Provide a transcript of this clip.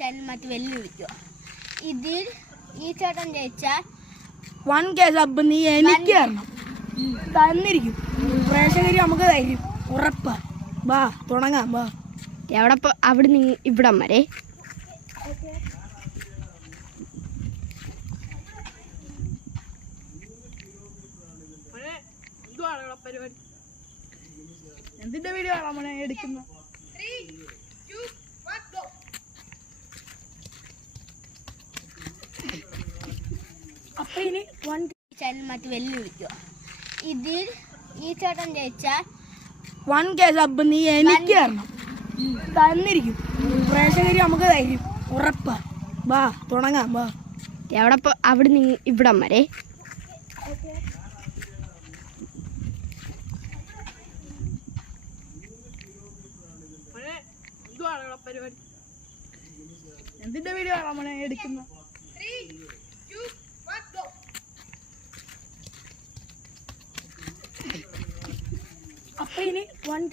Channel മാറ്റി വെല്ലുവിളിക്കുക. ഇതിൽ ഈ ചേട്ടൻ ജയിച്ചാൽ 1K സബ് നീ എനിക്ക് തരണം. തന്നിരിക്കും. പ്രേക്ഷകർ നമുക്ക് തരും ഉറപ്പാ. വാ തുടങ്ങാം. വാ എവിടെ അവിടെ നിന്ന് ഇവിടം വരെ. എന്തിന്റെ വീഡിയോ ആണ് നമ്മളെ എടുക്കുന്നത്? അപ്പൊ ഇനി 1K ചാനൽ മാറ്റി വെല്ലുവിളിക്കുക. ഇതിൽ ഈ ചേട്ടൻ ജയിച്ചാൽ 1K സബ് നീ എനിക്ക് തരണം. തന്നിരിക്കും. പ്രേക്ഷകർ നമുക്ക് തരും ഉറപ്പാ. വാ തുടങ്ങാം. വാ എവിടെ അവിടെ നിന്ന് ഇവിടം വരെ. എന്തിന്റെ വീഡിയോ ആണ് നമ്മളെ എടുക്കുന്നത്? അപ്പൊ ഇനി 1K